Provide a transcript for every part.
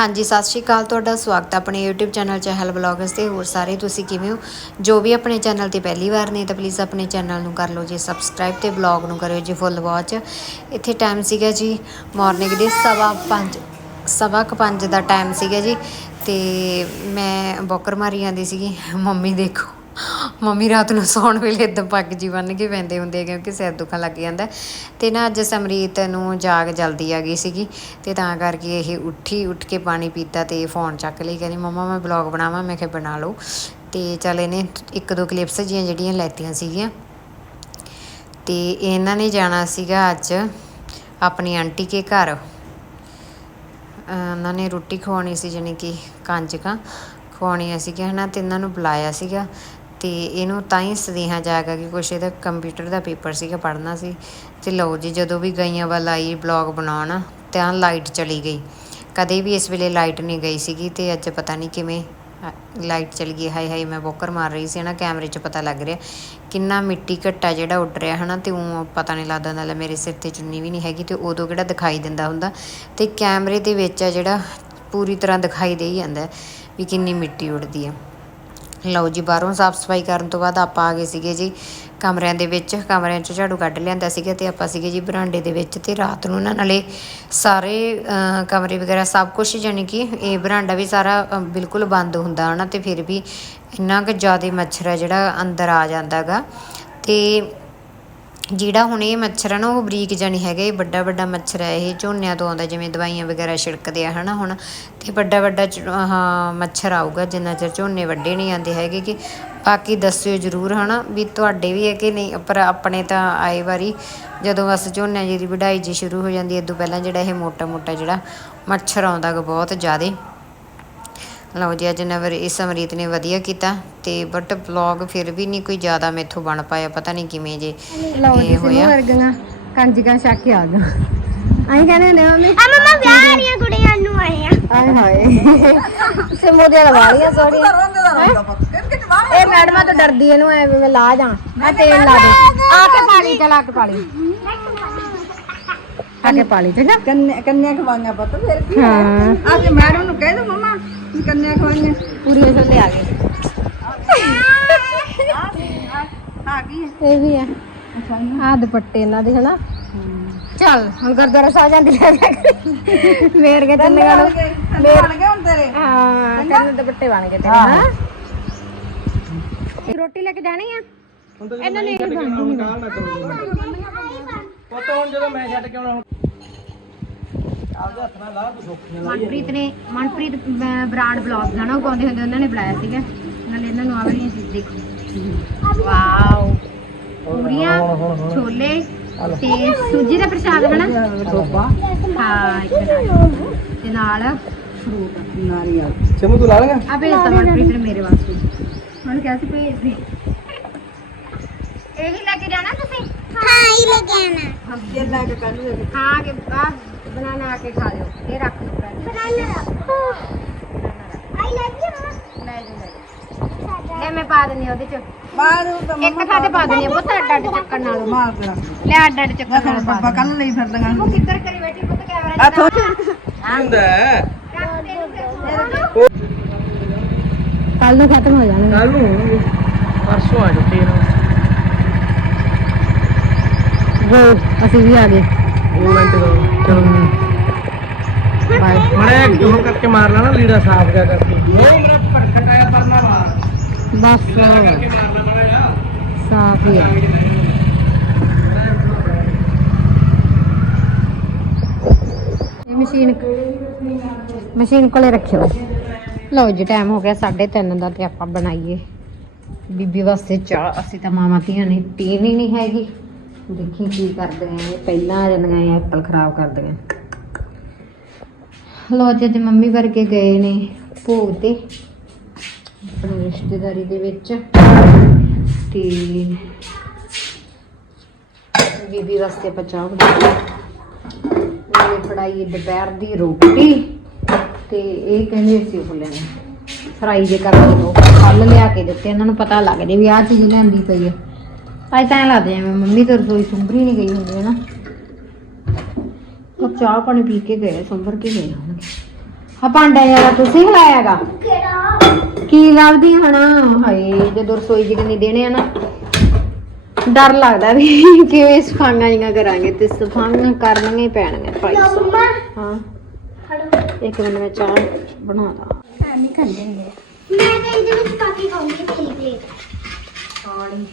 ਹਾਂਜੀ, ਸਤਿ ਸ਼੍ਰੀ ਅਕਾਲ। ਤੁਹਾਡਾ ਸਵਾਗਤ ਹੈ ਆਪਣੇ YouTube ਚੈਨਲ ਚਹਿਲ ਬਲੌਗਸ ਤੇ। ਹੋਰ ਸਾਰੇ ਤੁਸੀਂ ਕਿਵੇਂ ਹੋ? ਜੋ ਵੀ ਆਪਣੇ ਚੈਨਲ ਤੇ ਪਹਿਲੀ ਵਾਰ ਨੇ ਤਾਂ ਪਲੀਜ਼ ਆਪਣੇ ਚੈਨਲ ਨੂੰ ਕਰ ਲਓ ਜੀ ਸਬਸਕ੍ਰਾਈਬ ਤੇ ਬਲੌਗ ਨੂੰ ਕਰਿਓ ਜੀ ਫੁੱਲ ਵਾਚ ਇੱਥੇ ਟਾਈਮ ਸੀਗਾ ਜੀ ਮਾਰਨਿੰਗ ਦੇ ਸਵਾ ਪੰਜ, ਸਵਾ ਕੁ ਪੰਜ ਦਾ ਟਾਈਮ ਸੀਗਾ ਜੀ। ਤੇ ਮੈਂ ਬੋਕਰ ਮਾਰੀ ਜਾਂਦੀ ਸੀਗੀ। ਮੰਮੀ ਦੇਖੋ ਮੰਮੀ ਰਾਤ ਨੂੰ ਸੌਣ ਵੇਲੇ ਇਦਾਂ ਪੱਗ ਜੀ ਬੰਨ ਕੇ ਪੈਂਦੇ ਹੁੰਦੇ ਆ ਕਿਉਂਕਿ ਸਿਰ ਦੁਖਣ ਲੱਗ ਜਾਂਦਾ। ਤੇ ਨਾ ਅੱਜ ਸਮਰੀਤ ਨੂੰ ਜਾਗ ਜਲਦੀ ਆ ਗਈ ਸੀਗੀ ਤੇ ਤਾਂ ਕਰਕੇ ਇਹ ਉੱਠੀ, ਉੱਠ ਕੇ ਪਾਣੀ ਪੀਤਾ ਤੇ ਫੋਨ ਚੱਕ ਲਈ, ਕਹਿੰਦੀ, ਮੰਮਾ, ਮੈਂ ਬਲੌਗ ਬਣਾਵਾਂ। ਮੈਂ ਕਿਹਾ, ਬਣਾ ਲਓ। ਤੇ ਚੱਲ ਇਹਨੇ ਇੱਕ ਦੋ ਕਲਿੱਪਸ ਜੀਆਂ ਜਿਹੜੀਆਂ ਲੈਤੀਆਂ ਸੀਗੀਆਂ। ਤੇ ਇਹਨਾਂ ਨੇ ਜਾਣਾ ਸੀਗਾ ਅੱਜ ਆਪਣੀ ਆਂਟੀ ਕੇ ਘਰ। ਉਹਨਾਂ ਨੇ ਰੋਟੀ ਖਵਾਉਣੀ ਸੀ, ਜਾਣੀ ਕਿ ਕੰਜਕਾਂ ਖਵਾਉਣੀਆਂ ਸੀਗੀਆਂ, ਹਨਾ, ਤੇ ਇਹਨਾਂ ਨੂੰ ਬੁਲਾਇਆ ਸੀਗਾ। ਅਤੇ ਇਹਨੂੰ ਤਾਂ ਹੀ ਸਨੇਹਾ ਜਾਗਾ ਕਿ ਕੁਛ ਇਹਦਾ ਕੰਪਿਊਟਰ ਦਾ ਪੇਪਰ ਸੀਗਾ, ਪੜ੍ਹਨਾ ਸੀ। ਅਤੇ ਲਓ ਜੀ, ਜਦੋਂ ਵੀ ਗਈਆਂ ਵੱਲ ਆਈ ਬਲੌਗ ਬਣਾਉਣ, ਤਾਂ ਲਾਈਟ ਚਲੀ ਗਈ। ਕਦੇ ਵੀ ਇਸ ਵੇਲੇ ਲਾਈਟ ਨਹੀਂ ਗਈ ਸੀਗੀ ਅਤੇ ਅੱਜ ਪਤਾ ਨਹੀਂ ਕਿਵੇਂ ਲਾਈਟ ਚਲੀ ਗਈ। ਹਾਏ ਹਾਏ, ਮੈਂ ਬੋਕਰ ਮਾਰ ਰਹੀ ਸੀ ਨਾ ਕੈਮਰੇ 'ਚ ਪਤਾ ਲੱਗ ਰਿਹਾ। ਕਿੰਨਾ ਮਿੱਟੀ ਘੱਟਾ ਜਿਹੜਾ ਉੱਡ ਰਿਹਾ ਹਨਾ, ਤੇ ਉਹ ਪਤਾ ਨਹੀਂ ਲੱਗਦਾ, ਨਾਲੇ ਮੇਰੇ ਸਿਰ ਤੇ ਚੁੰਨੀ ਵੀ ਨਹੀਂ ਹੈਗੀ ਤੇ ਉਦੋਂ ਕਿਹੜਾ ਦਿਖਾਈ ਦਿੰਦਾ ਹੁੰਦਾ। ਤੇ ਕੈਮਰੇ ਦੇ ਵਿੱਚ ਆ ਜਿਹੜਾ ਪੂਰੀ ਤਰ੍ਹਾਂ ਦਿਖਾਈ ਦੇ ਹੀ ਜਾਂਦਾ ਵੀ ਕਿੰਨੀ ਮਿੱਟੀ ਉੱਡਦੀ ਆ। ਲਓ ਜੀ, ਬਾਹਰੋਂ ਸਾਫ਼ ਸਫ਼ਾਈ ਕਰਨ ਤੋਂ ਬਾਅਦ ਆਪਾਂ ਆ ਗਏ ਸੀਗੇ ਜੀ, ਕਮਰਿਆਂ ਦੇ ਵਿੱਚ, ਕਮਰਿਆਂ 'ਚ ਝਾੜੂ ਕੱਢ ਲਿਆਂਦਾ ਸੀਗਾ ਤੇ ਆਪਾਂ ਸੀਗੇ ਜੀ ਬਰਾਂਡੇ ਦੇ ਵਿੱਚ ਤੇ ਰਾਤ ਨੂੰ ਨਾ ਨਾਲੇ ਸਾਰੇ ਕਮਰੇ ਵਗੈਰਾ ਸਭ ਕੁਝ ਜਾਣੀ ਕਿ ਇਹ ਬਰਾਂਡਾ ਵੀ ਸਾਰਾ ਬਿਲਕੁਲ ਬੰਦ ਹੁੰਦਾ ਹਨਾ ਤੇ ਫਿਰ ਵੀ ਇੰਨਾ ਕੁ ਜ਼ਿਆਦਾ ਮੱਛਰ ਹੈ ਜਿਹੜਾ ਅੰਦਰ ਆ ਜਾਂਦਾਗਾ ਤੇ ਜਿਹੜਾ ਹੁਣ ਇਹ ਮੱਛਰ ਹੈ ਨਾ, ਉਹ ਬਰੀਕ ਜਾਨੀ ਹੈਗਾ ਇਹ ਵੱਡਾ ਵੱਡਾ ਮੱਛਰ ਹੈ ਇਹ, ਝੋਨਿਆਂ ਤੋਂ ਆਉਂਦਾ, ਜਿਵੇਂ ਦਵਾਈਆਂ ਵਗੈਰਾ ਛਿੜਕਦੇ ਆ, ਹਨਾ ਹੁਣ। ਤੇ ਵੱਡਾ ਵੱਡਾ ਚ- ਮੱਛਰ ਆਊਗਾ, ਜਿੰਨਾ ਚਿਰ ਝੋਨੇ ਵੱਡੇ ਨਹੀਂ ਆਉਂਦੇ ਹੈਗੇ ਕਿ ਬਾਕੀ ਦੱਸਿਓ ਜ਼ਰੂਰ, ਹਨਾ, ਵੀ ਤੁਹਾਡੇ ਵੀ ਹੈ ਕਿ ਨਹੀਂ, ਪਰ ਆਪਣੇ ਤਾਂ ਆਏ ਵਾਰੀ ਜਦੋਂ ਬਸ ਝੋਨਿਆਂ ਜੀ ਦੀ ਵਢਾਈ ਜੀ ਸ਼ੁਰੂ ਹੋ ਜਾਂਦੀ ਹੈ ਤੋਂ ਪਹਿਲਾਂ ਜਿਹੜਾ ਇਹ ਮੋਟਾ ਮੋਟਾ ਜਿਹੜਾ ਮੱਛਰ ਆਉਂਦਾ ਗਾ ਬਹੁਤ ਜ਼ਿਆਦਾ। ਲਓ ਜੀ ਅੱਜ ਨਵਰ ਇਸ ਅਮਰੀਤ ਨੇ ਵਧੀਆ ਕੀਤਾ ਤੇ ਬਟ ਵਲੌਗ ਫਿਰ ਵੀ ਨਹੀਂ ਕੋਈ ਜ਼ਿਆਦਾ ਮੇਥੋਂ ਬਣ ਪਾਇਆ ਪਤਾ ਨਹੀਂ ਕਿਵੇਂ ਜੇ ਲਓ ਇਹ ਜੀ ਸਿਮੂ ਹੋਇਆ। ਵਰਗੀਆਂ ਕੰਜਕਾਂ ਛੱਕ ਕੇ ਆ ਗਿਆ ਅਸੀਂ ਕਹਿੰਦੇ ਨੇ ਮੰਮੀ ਆ ਮਮਾ ਵਿਆਹ ਵਾਲੀਆਂ ਕੁੜੀਆਂ ਨੂੰ ਆਏ ਆ। ਆਏ ਹਾਏ। ਸਿਮੂ ਦੀਆਂ ਵਾਲੀਆਂ ਸੋਹਣੀਆਂ। ਇਹ ਮੈਡਮਾਂ ਤੋਂ ਡਰਦੀ ਇਹਨੂੰ ਐ ਵੀ ਮੈਂ ਲਾ ਜਾ ਆ ਤੇਲ ਲਾ ਦੇ। ਆ ਕੇ ਪਾਲੀ ਚਲਾ ਕੇ ਪਾਲੀ। ਆ ਕੇ ਪਾਲੀ ਚੰਗਾ ਕੰਨਿਆ ਕੰਨਿਆ ਖਵਾਈਆਂ ਪੁੱਤ ਫਿਰ ਕੀ ਹਾਂ। ਅੱਜ ਮੈਡਮ ਨੂੰ ਕਹਿ ਦੋ ਮਮਾ ਕਿ ਕੰਨਿਆ ਖਵਾਈਆਂ। ਪੂਰੀ ਆ ਗਈ ਆ ਗਈ ਇਹ ਵੀ ਆ ਆ ਦੁਪੱਟੇ ਇਹਨਾਂ ਦੇ ਹਨਾ? ਚੱਲ ਹੁਣ ਗੁਰਦੁਆਰਾ ਸਾਹਿਬ ਜਾਂਦੀ ਲੈ ਮੇਰ ਕੇ। ਤਿੰਨ ਗਾਲ ਮੇਰ ਬਣ ਗਏ ਹੁਣ ਤੇਰੇ। ਹਾਂ ਕੰਨ ਦੁਪੱਟੇ ਬਣ ਗਏ ਤੇਰੇ ਹਾਂ ਰੋਟੀ ਲੈ ਕੇ ਜਾਣੀ ਆ? ਇਹਨਾਂ ਨੇ ਇਹ ਬਣਦੀ ਨਹੀਂ। ਮਨਪ੍ਰੀਤ ਨੇ ਮਨਪ੍ਰੀਤ ਬਰਾੜ ਬਲੌਗ ਗਾਣਾ ਗਾਉਂਦੇ ਹੁੰਦੇ ਉਹਨਾਂ ਨੇ ਬੁਲਾਇਆ ਸੀਗਾ। ਨਾਲੇ ਇਹਨਾਂ ਨੂੰ ਆ ਵਾਲੀਆਂ ਚੀਜ਼ ਦੇਖੋ। ਵਾਓ। ਪੂਰੀਆਂ ਛੋਲੇ ਤੇ ਸੂਜੀ ਦਾ ਪ੍ਰਸ਼ਾਦ ਹਨਾ ਹਾਂ। ਤੇ ਨਾਲ ਫਰੂਟ ਨਾਰੀਅਲ। ਚਮੂ ਤੂੰ ਲਾ ਲੇਗਾ? ਆ ਭੇਜ ਤਾ ਮਨਪ੍ਰੀਤ ਨੇ ਮੇਰੇ ਵਾਸਤੇ। ਹੁਣ ਕਿਹਾ ਸੀ ਭੇਜ ਦੇ। ਇਹੀ ਲੈ ਕੇ ਜਾਣਾ ਤੁਸੀਂ? ਹਾਂ ਹੀ ਲੈ ਕੇ ਦੇ ਹਾਂ ਕਿ ਆ ਬਨਾਨਾ ਆ ਕੇ ਖਾ ਲਿਓ। ਇਹ ਰੱਖ ਲਓ ਫਰਿੱਜ ਆਈ ਲਵ ਯੂ ਲੈ ਜਾਓ ਲੈ ਜਾਓ। ਲੈ ਮੈਂ ਪਾ ਦਿੰਦੀ ਹਾਂ ਉਹਦੇ ਚ। ਬਾਹਰ ਤਾਂ ਇੱਕ ਥਾਂ ਤੇ ਪਾ ਦਿੰਦੀ ਹਾਂ ਪੁੱਤ ਅੱਡ ਅੱਡ ਚੱਕਣ ਨਾਲ। ਮਾਰ ਦੇਣਾ ਲੈ ਅੱਡ ਅੱਡ ਚੱਕਣ ਨਾਲ ਪਾ ਪਾਪਾ ਕੱਲ ਲਈ ਫਿਰਦਾਂਗਾ ਉਹ ਕਿੱਧਰ ਕਰੀ ਬੈਠੀ ਪੁੱਤ ਕੈਮਰਾ ਆ ਥੋ ਹੁੰਦਾ ਹੈ। ਕੱਲ ਨੂੰ ਖਤਮ ਹੋ ਜਾਣਗੇ। ਕੱਲ ਨੂੰ? ਪਰਸੋਂ ਆ ਅਸੀਂ ਵੀ ਆ ਗਏ। ਉਹ ਮਿੰਟ ਦਾ ਚਲੋ। ਬਾਏ ਮੜੇ ਉਹ ਕਰਕੇ ਮਾਰ ਲੈਣਾ ਲੀੜਾ ਸਾਫ਼ ਜਾ ਕਰਕੇ। ਉਹ ਮੇਰਾ ਭਟਕਟ ਆਇਆ ਪਰਨਾ ਮਾਰ। ਬਸ। ਕਰਕੇ ਮਾਰ ਲੈ ਮੜਾ ਜਾ ਸਾਫ਼ ਹੀ ਆ। ਇਹ ਮਸ਼ੀਨ ਮਸ਼ੀਨ ਕੋਲੇ ਰੱਖਿਓ। ਲਓ ਜੀ ਟਾਈਮ ਹੋ ਗਿਆ 3:30 ਦਾ ਤੇ ਆਪਾਂ ਬਣਾਈਏ। ਬੀਬੀ ਵਾਸਤੇ ਚਾਹ। ਅਸੀਂ ਤਾਂ ਮਾਮਾ ਧੀਆਂ ਨੇ ਪੀਣੀ ਹੀ ਨਹੀਂ ਹੈਗੀ। ਦੇਖੀ ਕੀ ਕਰਦੇ ਆ, ਇਹ ਪਹਿਲਾਂ ਆ ਜਾਂਦੀਆਂ ਇਹ ਐਪਲ ਖਰਾਬ ਕਰਦੀਆਂ ਲਓ ਜੀ, ਅੱਜ ਮੰਮੀ ਵਰਗੇ ਗਏ ਨੇ ਭੋਗ ਤੇ, ਆਪਣੀ ਰਿਸ਼ਤੇਦਾਰੀ ਦੇ ਵਿੱਚ। ਤੇ ਬੀਬੀ ਵਾਸਤੇ ਪਚਾਉ ਮੇਰੇ ਫੜਾਈ ਦੁਪਹਿਰ ਦੀ ਰੋਟੀ ਤੇ ਇਹ ਕਹਿੰਦੇ ਸੀ ਉਹ ਲੈਣਾ ਫਰਾਈ ਦੇ ਕਰਕੇ ਉਹ। ਕੱਲ ਲਿਆ ਕੇ ਦਿੱਤੇ, ਇਹਨਾਂ ਨੂੰ ਪਤਾ ਲੱਗ ਜੇ ਵੀ ਆਹ ਚੀਜ਼ ਲੈਂਦੀ ਪਈ ਹੈ ਅੱਜ ਤਾਂ ਐਂ ਲੱਗਦਾ ਜਿਵੇਂ ਮੰਮੀ ਤੇ ਰਸੋਈ ਸੁੰਭਰੀ ਨਹੀਂ ਗਈ ਹੁੰਦੀ ਹੈ ਨਾ ਉਹ ਚਾਹ ਪਾਣੀ ਪੀ ਕੇ ਗਏ ਸੁੰਭਰ ਕੇ ਗਏ ਹੋਣਗੇ। ਆ ਭਾਂਡਾ ਜ਼ਿਆਦਾ ਤੁਸੀਂ ਹਿਲਾਇਆਗਾ ਕਿਹੜਾ? ਕੀ ਲੱਭਦੀ ਹਣਾ ਹਾਏ ਜਦੋਂ ਰਸੋਈ ਚ ਨਹੀਂ ਦੇਣੇ ਆ ਨਾ ਡਰ ਲੱਗਦਾ ਵੀ ਕਿਵੇਂ ਸਫਾਈਆਂ ਜੀਆਂ ਕਰਾਂਗੇ ਤੇ ਸਫਾਈਆਂ ਕਰਨੀਆਂ ਹੀ ਪੈਣਗੀਆਂ ਭਾਈ ਸਾਹਿਬ। ਮੰਮਾ। ਹਾਂ। ਹਲੋ। ਇੱਕ ਮਿੰਟ ਮੈਂ ਚਾਹ ਬਣਾ ਲਾਂ ਨਹੀਂ ਖਾਂਦੇ ਹੁੰਦੇ ਮੈਂ ਤਾਂ ਇਹਦੇ ਵਿੱਚ ਪਾ ਕੇ ਖਾਉਂਗੀ ਪਲੇਟ ਪਲੇਟ ਪਾਣੀ।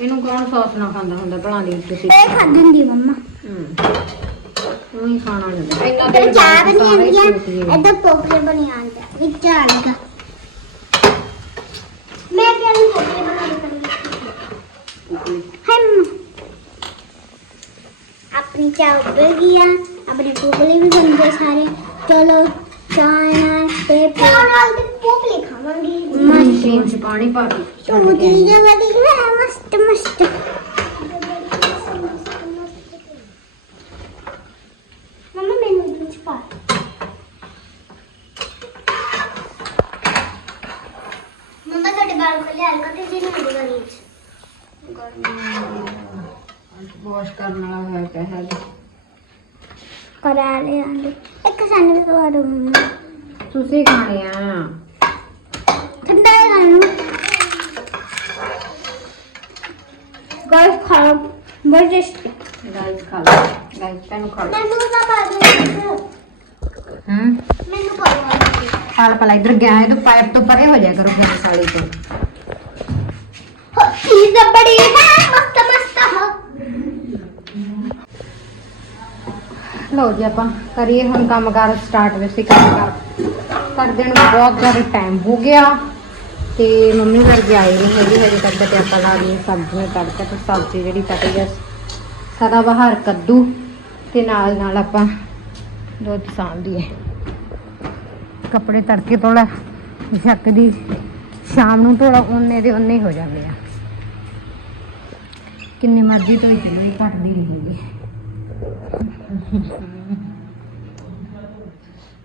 ਇਹਨੂੰ ਕੌਣ ਸੌਸ ਨਾ ਖਾਂਦਾ ਹੁੰਦਾ? ਭਲਾ ਦੀ ਤੁਸੀਂ। ਇਹ ਖਾਂਦੀ ਹੁੰਦੀ ਮੰਮਾ। ਹੂੰ। ਉਹ ਹੀ ਖਾਣਾ ਹੁੰਦਾ ਇੰਨਾ ਤੇ ਚਾਹ ਬਣੀ ਆਂਦੀ ਆ। ਪੋਪਲੇ ਬਣੀ ਆਂਦਾ ਵਿੱਚ ਆਣਗਾ ਮੈਂ ਕਿਹਨੂੰ ਪੋਪਲੇ ਬਣਾ ਕੇ ਹਮ। ਆਪਣੀ ਚਾਹ ਉੱਬਲ ਗਈ ਆ। ਆਪਣੇ ਪੋਪਲੇ ਵੀ ਬਣ ਗਏ ਸਾਰੇ। ਚਲੋ ਚਾਹ ਨਾਲ ਤੇ ਚਾਹ ਨਾਲ ਤੇ ਪੋਪਲੇ ਖਾਵਾਂਗੇ। ਮਸ਼ੀਨ ਚ ਪਾਣੀ ਪਾ ਕੇ ਛੱਡ ਕੇ ਆਈ। ਉਹਦੀ ਵਾਲੀ ਹੈ ਮਸਤ ਮਸਤ ਮੰਮਾ ਮੈਨੂੰ ਇਹਦੇ ਵਿੱਚ ਪਾ ਮੰਮਾ ਤੁਹਾਡੇ ਬਾਲ ਖੋਲੇ ਜੀ ਖਾ ਲਓ ਗਾਈਸ ਤੈਨੂੰ ਖਾ ਲਓ ਮੈਨੂੰ ਤਾਂ ਪਾ ਹੂੰ ਮੈਨੂੰ ਪਾ ਹਾਲ ਪਲਾ ਇਧਰ ਗਿਆ ਹੈ ਤਾਂ ਪਾਈਪ ਤੋਂ ਪਰੇ ਹੋ ਜਾਇਆ ਕਰੋ ਫਿਰ ਸਾਲੀ ਤੋਂ। ਚੀਜ਼ ਬੜੀ ਹੈ ਮਸਤ ਮਸਤ ਹੈ ਲਓ ਜੀ ਆਪਾਂ ਕਰੀਏ ਹੁਣ ਕੰਮ ਕਾਰ ਸਟਾਰਟ ਵੈਸੇ ਕੰਮ ਕਰਦੇ ਨੂੰ ਬਹੁਤ ਜ਼ਿਆਦਾ ਟਾਈਮ ਹੋ ਗਿਆ। ਤੇ ਮੰਮੀ ਵਰਗੇ ਆਏ ਨਹੀਂ ਹੈਗੇ, ਹਜੇ ਤੱਕ ਤੇ ਆਪਾਂ ਲਾ ਲਈਏ ਸਬਜ਼ੀਆਂ ਤੜਕਾ ਤੇ ਸਬਜ਼ੀ ਜਿਹੜੀ ਪਤਾ ਹੀ ਆ ਸਦਾ ਬਹਾਰ ਕੱਦੂ ਤੇ ਨਾਲ ਨਾਲ ਆਪਾਂ ਦੁੱਧ ਸਾਂਭ ਲਈਏ। ਕੱਪੜੇ ਤੜਕੇ ਤੋਲਾ ਛੱਕਦੀ ਸ਼ਾਮ ਨੂੰ ਤੋਲਾ ਉਹਨੇ ਦੇ ਉਹਨੇ ਹੀ ਹੋ ਜਾਂਦੇ ਆ। ਕਿੰਨੀ ਮਰਜ਼ੀ ਧੋਈ ਚਲੋ ਇਹ ਘਟਦੀ ਨਹੀਂ ਹੈਗੀ।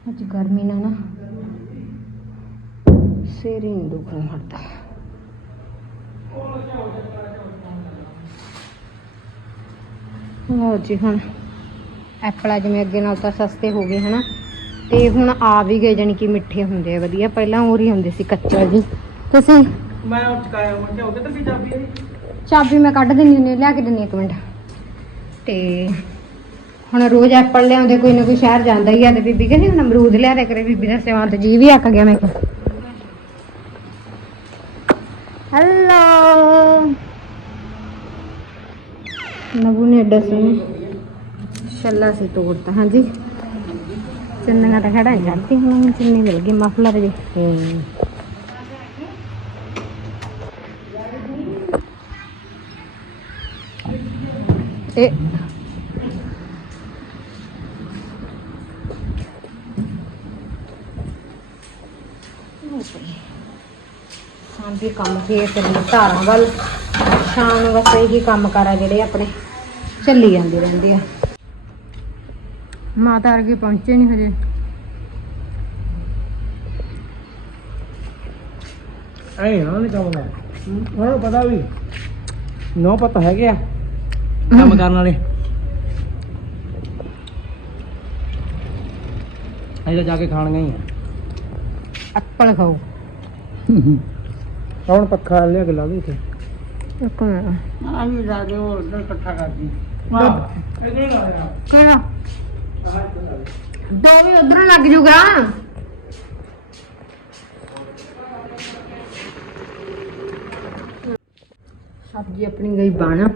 ਅੱਜ ਗਰਮੀ ਨਾਲ ਨਾ ਸਿਰ ਹੀ ਦੁਖਣ ਹਟਦਾ। ਲਓ ਜੀ ਹੁਣ ਐਪਲ ਜਿਵੇਂ ਅੱਗੇ ਨਾਲ ਤਾਂ ਸਸਤੇ ਹੋ ਗਏ ਹਨਾ ਤੇ ਹੁਣ ਆ ਵੀ ਗਏ ਜਾਣੀ ਕਿ ਮਿੱਠੇ ਹੁੰਦੇ ਆ ਵਧੀਆ। ਪਹਿਲਾਂ ਹੋਰ ਹੀ ਹੁੰਦੇ ਸੀ ਕੱਚਾ ਜੀ। ਤੁਸੀਂ? ਮੈਂ ਉਹ ਚਕਾਇਆ ਮੈਂ ਕਿਹਾ ਉਹ ਕਿੱਧਰ ਦੀ ਚਾਬੀ ਹੈ ਚਾਬੀ ਮੈਂ ਕੱਢ ਦਿੰਦੀ ਹੁੰਦੀ ਲਿਆ ਕੇ ਦਿੰਦੀ ਹਾਂ ਇੱਕ ਮਿੰਟ। ਤੇ ਹੁਣ ਰੋਜ਼ ਐਪਲ ਲਿਆਉਂਦੇ ਕੋਈ ਨਾ ਕੋਈ ਸ਼ਹਿਰ ਜਾਂਦਾ ਹੀ ਆ ਤੇ ਬੀਬੀ ਕਹਿੰਦੀ ਹੁਣ ਅਮਰੂਦ ਲਿਆ ਦੇ ਕਰੇ ਬੀਬੀ ਦਾ ਸੇਵਾ ਤੇ ਜੀ ਵੀ ਅੱਕ ਗਿਆ ਮੈਂ ਕਿਹਾ ਹੈਲੋ ਨਬੂ ਨੇ ਡਸਨ ਛੱਲਾ ਸੀ ਤੋੜਤਾ, ਹਾਂਜੀ। ਚੰਨੀਆਂ ਤਾਂ ਖੜਾ ਚੜਦੀ ਹੁਣ ਮੈਨੂੰ ਮਿਲ ਗਈ ਮਫਲਰ ਜੀ ਹੂੰ ਇਹ ਸਾਂਭੀ ਕੰਮ ਫੇਰ ਕਰੀ ਧਾਰਾਂ ਵੱਲ। ਸ਼ਾਮ ਨੂੰ ਬਸ ਇਹੀ ਕੰਮ ਕਰਾ ਜਿਹੜੇ ਆਪਣੇ ਚੱਲੀ ਜਾਂਦੇ ਰਹਿੰਦੇ ਆ। ਮਾਤਾ ਅਰਗੇ ਪਹੁੰਚੇ ਨਹੀਂ ਹਜੇ। ਐ ਨਾ ਨਹੀਂ ਕੰਮ ਦਾ ਉਹਨਾਂ ਨੂੰ ਪਤਾ ਵੀ ਨੋ ਪਤਾ ਹੈਗੇ ਆ ਕੰਮ ਕਰਨ ਵਾਲੇ। ਅਜੇ ਜਾ ਕੇ ਖਾਣੀਆਂ ਹੀ ਐਪਲ ਖਾਓ। ਆ ਹੁਣ ਪੱਖਾ ਲਿਆ ਕੇ ਲਾ ਦੇ ਇੱਥੇ? ਇੱਕ ਮਿੰਟ। ਆ ਵੀ ਲਾ ਦੇ ਉਹ ਉਧਰ ਇਕੱਠਾ ਕਰਦੀ ਵਾਹ। ਇਧਰ ਲਾ ਦੇ। ਕਿਹੜਾ? ਦੋ ਵੀ ਉਧਰੋਂ ਲੱਗ ਜੂਗਾ। ਸਬਜ਼ੀ ਆਪਣੀ ਗਈ ਬਣ।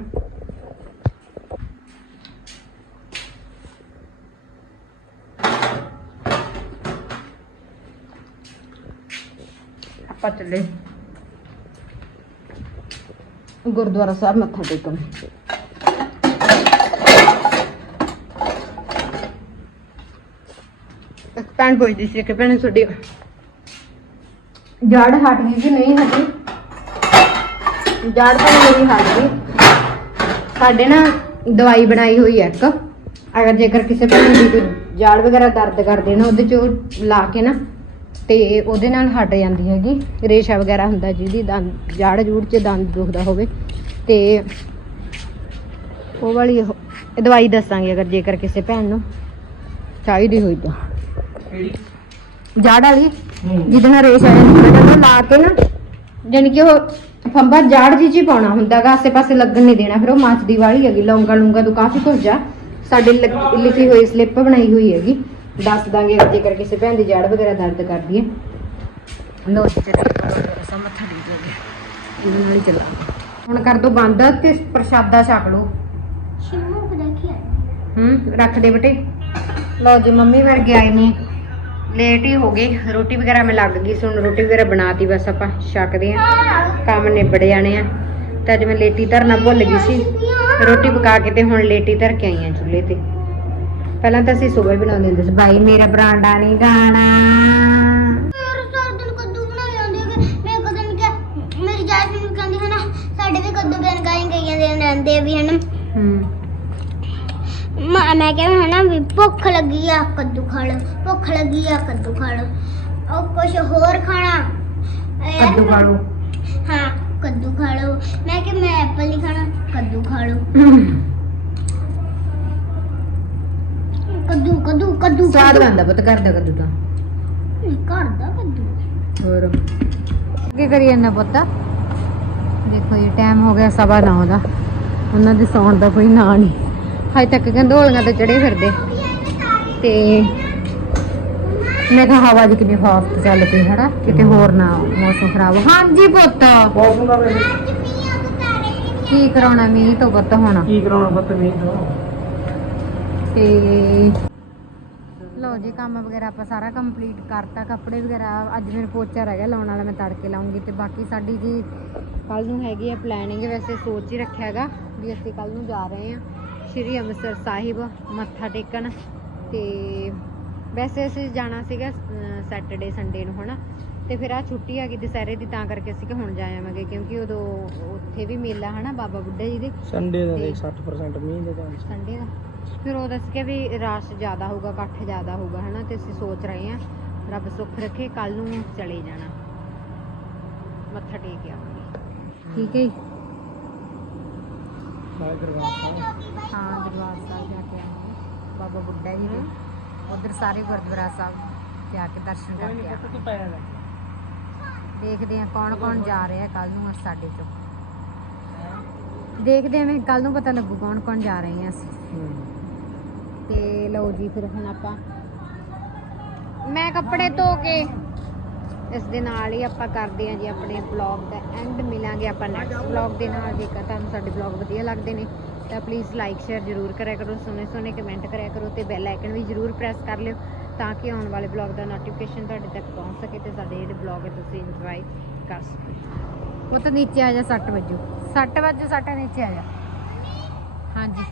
ਆਪਾਂ ਚੱਲੇ। ਗੁਰਦੁਆਰਾ ਸਾਹਿਬ ਮੱਥਾ ਟੇਕਣ। ਇੱਕ ਭੈਣ ਪੁੱਛਦੀ ਸੀ ਕਿ ਭੈਣੇ ਤੁਹਾਡੀ ਜੜ ਹਟ ਗਈ ਕਿ ਨਹੀਂ ਹਟੀ? ਜੜ ਤਾਂ ਮੇਰੀ ਹਟ ਗਈ। ਸਾਡੇ ਨਾ ਦਵਾਈ ਬਣਾਈ ਹੋਈ ਹੈ ਇੱਕ। ਅਗਰ ਜੇਕਰ ਕਿਸੇ ਭੈਣ ਦੀ ਕੋਈ ਜੜ ਵਗੈਰਾ ਦਰਦ ਕਰਦੇ ਨਾ ਉਹਦੇ ਚ ਲਾ ਕੇ ਨਾ ਤੇ ਉਹਦੇ ਨਾਲ ਹਟ ਜਾਂਦੀ ਹੈਗੀ ਰੇਸ਼ਾ ਵਗੈਰਾ ਹੁੰਦਾ ਜਿਹਦੀ ਦੰਦ ਜੜ ਜੂੜ ਚ ਦੰਦ ਦੁਖਦਾ ਹੋਵੇ। ਤੇ ਉਹ ਵਾਲੀ ਦਵਾਈ ਦੱਸਾਂਗੇ ਅਗਰ ਜੇਕਰ ਕਿਸੇ ਭੈਣ ਨੂੰ ਚਾਹੀਦੀ ਹੋਈ ਤਾਂ। ਜਾੜ ਵਾਲੀ? ਜਿਹਦੇ ਨਾਲ ਰੇਸ਼ ਆ ਜਾਂਦੀ ਹੈ ਉਹ ਲਾ ਕੇ ਨਾ ਜਾਣੀ ਕਿ ਉਹ ਫੰਬਾ ਜਾੜ ਜੀ ਹੀ ਪਾਉਣਾ ਹੁੰਦਾਗਾ ਆਸੇ ਪਾਸੇ ਲੱਗਣ ਨਹੀਂ ਦੇਣਾ ਫਿਰ ਉਹ ਮੱਚਦੀ ਵਾਲੀ ਹੈਗੀ ਲੌਂਗਾ ਲੂੰਗਾ ਤੋਂ ਕਾਫੀ ਕੁਝ ਜਾ ਸਾਡੀ ਲਿਖੀ ਹੋਈ ਸਲਿੱਪ ਬਣਾਈ ਹੋਈ ਹੈਗੀ। ਦੱਸ ਦਾਂਗੇ ਜੇਕਰ ਕਿਸੇ ਭੈਣ ਦੀ ਜੜ ਵਗੈਰਾ ਦਰਦ ਕਰਦੀ ਹੈ। ਲੋ ਜੀ ਸਭ ਮੱਥਾ ਟੇਕ ਲਓ ਇਹਦੇ ਨਾਲ ਹੀ ਚੱਲਾਂਗੇ। ਹੁਣ ਕਰ ਦੋ ਬੰਦ ਤੇ ਪ੍ਰਸ਼ਾਦਾ ਛਕ ਲਓ। ਸ਼ਿਮੂ ਕੋ ਦੇਖਿਆ ਹੂੰ ਰੱਖ ਦੇ ਬੇਟੇ। ਲਓ ਜੀ ਮੰਮੀ ਵਰਗੇ ਆਏ ਨੇ। ਲੇਟ ਹੀ ਹੋ ਗਏ। ਰੋਟੀ ਵਗੈਰਾ ਮੈਂ ਲੱਗ ਗਈ ਸੀ ਹੁਣ ਰੋਟੀ ਵਗੈਰਾ ਬਣਾਤੀ ਬਸ ਆਪਾਂ ਛਕਦੇ ਆ ਕੰਮ ਨਿਬੜ ਜਾਣੇ ਆ। ਤੇ ਅੱਜ ਮੈਂ ਲੇਟੀ ਧਰਨਾ ਭੁੱਲ ਗਈ ਸੀ। ਰੋਟੀ ਪਕਾ ਕੇ ਤੇ ਹੁਣ ਲੇਟੀ ਧਰ ਕੇ ਆਈ ਆ ਚੁੱਲ੍ਹੇ ਤੇ। ਪਹਿਲਾਂ ਤਾਂ ਅਸੀਂ ਸਵੇਰ ਬਣਾਉਂਦੇ ਹੁੰਦੇ ਸੀ। ਬਾਈ ਮੇਰਾ ਬਰਾਂਡਾ ਨਹੀਂ ਗਾਣਾ। ਯਾਰ ਸਾਰੇ ਦਿਨ ਕੱਦੂ ਬਣਾਈ ਜਾਂਦੇ ਹੈਗੇ। ਮੈਂ ਕਦੇ ਨਹੀਂ ਕਿਹਾ ਮੇਰੀ ਜਾਇਜ਼ ਨੂੰ ਕਹਿੰਦੀ ਹੈ ਨਾ ਸਾਡੇ ਵੀ ਕੱਦੂ ਬਣ ਗਾਈ ਗਈਆਂ ਦੇ ਰਹਿੰਦੇ ਵੀ ਹਨ ਹੂੰ। ਮੈਂ ਮੈਂ ਕਿਹਾ ਵੀ ਭੁੱਖ ਲੱਗੀ ਆ ਕੱਦੂ ਖਾ ਲਓ ਭੁੱਖ ਲੱਗੀ ਆ ਕੱਦੂ ਖਾ ਲਓ ਉਹ ਕੁਝ ਹੋਰ ਖਾਣਾ। ਕੱਦੂ ਖਾ ਲਓ। ਹਾਂ ਕੱਦੂ ਖਾ ਲਓ। ਮੈਂ ਕਿ ਮੈਂ ਐਪਲ ਨਹੀਂ ਖਾਣਾ ਕੱਦੂ ਖਾ ਲਓ। ਕੱਦੂ ਕੱਦੂ ਕੱਦੂ ਸਵਾਦ ਲੱਗਦਾ ਪੁੱਤ ਕਰਦਾ ਕੱਦੂ ਤਾਂ। ਕਰਦਾ ਕੱਦੂ ਹੋਰ? ਕੀ ਕਰੀ ਜਾਂਦਾ ਪੁੱਤ? ਦੇਖੋ ਜੀ ਟਾਈਮ ਹੋ ਗਿਆ ਸਵਾ ਨੌ ਦਾ। ਉਹਨਾਂ ਦੇ ਸੌਣ ਦਾ ਕੋਈ ਨਾਂ ਨਹੀਂ। ਹਜੇ ਤੱਕ ਗੰਧੋਲੀਆਂ ਤੇ ਚੜੇ ਫਿਰਦੇ। ਤੇ ਮੈਂ ਕਿਹਾ ਹਵਾ ਦੀ ਕਿੰਨੀ ਫਾਸਟ ਚੱਲ ਪਈ ਹਨਾ? ਕਿਤੇ ਹੋਰ ਨਾ ਮੌਸਮ ਖਰਾਬ ਹੋ। ਹਾਂਜੀ ਪੁੱਤ। ਕੀ ਕਰਾਉਣਾ ਮੀਂਹ ਤੋਂ ਪੁੱਤ ਹੁਣ? ਕੀ ਕਰਾਉਣਾ ਬਦਤਮੀਜ਼ ਤੋਂ? ਤੇ ਲਓ ਜੀ ਕੰਮ ਵਗੈਰਾ ਆਪਾਂ ਸਾਰਾ ਕੰਪਲੀਟ ਕਰਤਾ। ਕੱਪੜੇ ਵਗੈਰਾ ਅੱਜ ਮੇਰੇ ਪੋਚਾ ਰਹਿ ਗਿਆ ਲਾਉਣ ਵਾਲਾ ਮੈਂ ਤੜਕੇ ਲਾਉਂਗੀ ਤੇ ਬਾਕੀ ਸਾਡੀ ਜੀ ਕੱਲ ਨੂੰ ਹੈਗੀ ਆ ਪਲੈਨਿੰਗ ਵੈਸੇ ਸੋਚ ਹੀ ਰੱਖਿਆ ਹੈਗਾ ਵੀ ਅਸੀਂ ਕੱਲ ਨੂੰ ਜਾ ਰਹੇ ਹਾਂ। ਸ਼੍ਰੀ ਅੰਮ੍ਰਿਤਸਰ ਸਾਹਿਬ ਮੱਥਾ ਟੇਕਣ ਤੇ ਵੈਸੇ ਅਸੀਂ ਜਾਣਾ ਸੀਗਾ ਸੈਟਰਡੇ ਸੰਡੇ ਨੂੰ ਹਨਾ? ਤੇ ਫਿਰ ਆ ਛੁੱਟੀ ਆ ਗਈ ਦੁਸਹਿਰੇ ਦੀ ਤਾਂ ਕਰਕੇ ਅਸੀਂ ਕਿ ਹੁਣ ਜਾ ਆਵਾਂਗੇ ਕਿਉਂਕਿ ਉਦੋਂ ਉੱਥੇ ਵੀ ਮੇਲਾ ਹਨਾ ਬਾਬਾ ਬੁੱਢਾ ਜੀ ਦੇ? ਸੰਡੇ ਦਾ ਤੇ- ਦੇਖ 60% ਮੀਂਹ ਦੇ ਸੰਡੇ ਦਾ। ਫਿਰ ਉਹ ਦੱਸ ਕੇ ਵੀ ਰਸ਼ ਜ਼ਿਆਦਾ ਹੋਊਗਾ ਇਕੱਠ ਜ਼ਿਆਦਾ ਹੋਊਗਾ ਹਨਾ ਤੇ ਅਸੀਂ ਸੋਚ ਰਹੇ ਹਾਂ ਰੱਬ ਸੁੱਖ ਰੱਖੇ ਕੱਲ ਨੂੰ ਚਲੇ ਜਾਣਾ। ਮੱਥਾ ਟੇਕ ਆਵਾਂਗੇ। ਠੀਕ ਹੈ ਹਾਂ ਦਰਬਾਰ ਸਾਹਿਬ ਜਾ ਕੇ ਆਵਾਂਗੇ। ਬਾਬਾ ਬੁੱਢਾ ਜੀ ਦੇ। ਉਧਰ ਸਾਰੇ ਗੁਰਦੁਆਰਾ ਸਾਹਿਬ ਜਾ ਕੇ ਦਰਸ਼ਨ ਕਰਕੇ ਆਵਾਂਗੇ। ਦੇਖਦੇ ਹਾਂ ਕੌਣ ਕੌਣ ਜਾ ਰਿਹਾ ਕੱਲ ਨੂੰ ਸਾਡੇ ਚੋਂ। ਦੇਖਦੇ ਹਾਂ ਕੱਲ ਨੂੰ ਪਤਾ ਲੱਗੂ ਕੌਣ ਕੌਣ ਜਾ ਰਹੇ ਹਾਂ ਅਸੀਂ। ਤੇ ਲਓ ਜੀ ਫਿਰ ਹੁਣ ਆਪਾਂ ਮੈਂ ਕੱਪੜੇ ਧੋ ਕੇ ਇਸ ਦੇ ਨਾਲ ਹੀ ਆਪਾਂ ਕਰਦੇ ਹਾਂ ਜੀ ਆਪਣੇ ਬਲੌਗ ਦਾ ਐਂਡ ਮਿਲਾਂਗੇ ਆਪਾਂ ਨੈਕਸਟ ਬਲੌਗ ਦੇ ਨਾਲ, ਜੇਕਰ ਤੁਹਾਨੂੰ ਸਾਡੇ ਬਲੌਗ ਵਧੀਆ ਲੱਗਦੇ ਨੇ, ਤਾਂ ਪਲੀਜ਼ ਲਾਈਕ ਸ਼ੇਅਰ ਜ਼ਰੂਰ ਕਰਿਆ ਕਰੋ, ਸੋਹਣੇ ਸੋਹਣੇ ਕਮੈਂਟ ਕਰਿਆ ਕਰੋ ਤੇ ਬੈਲ ਆਈਕਨ ਵੀ ਜ਼ਰੂਰ ਪ੍ਰੈਸ ਕਰ ਲਿਓ ਤਾਂ ਕਿ ਆਉਣ ਵਾਲੇ ਬਲੌਗ ਦਾ ਨੋਟੀਫਿਕੇਸ਼ਨ ਤੁਹਾਡੇ ਤੱਕ ਪਹੁੰਚ ਸਕੇ ਤੇ ਸਾਡੇ ਜਿਹੜੇ ਬਲੌਗ ਹੈ ਤੁਸੀਂ ਇੰਜੋਏ ਕਰ ਸਕੋ। ਉਹ ਤਾਂ ਨੀਚੇ ਆ ਜਾ 60 ਵਜੋ। 60 ਵਜੋ 60 ਨੀਚੇ ਆ ਜਾ। ਹਾਂਜੀ।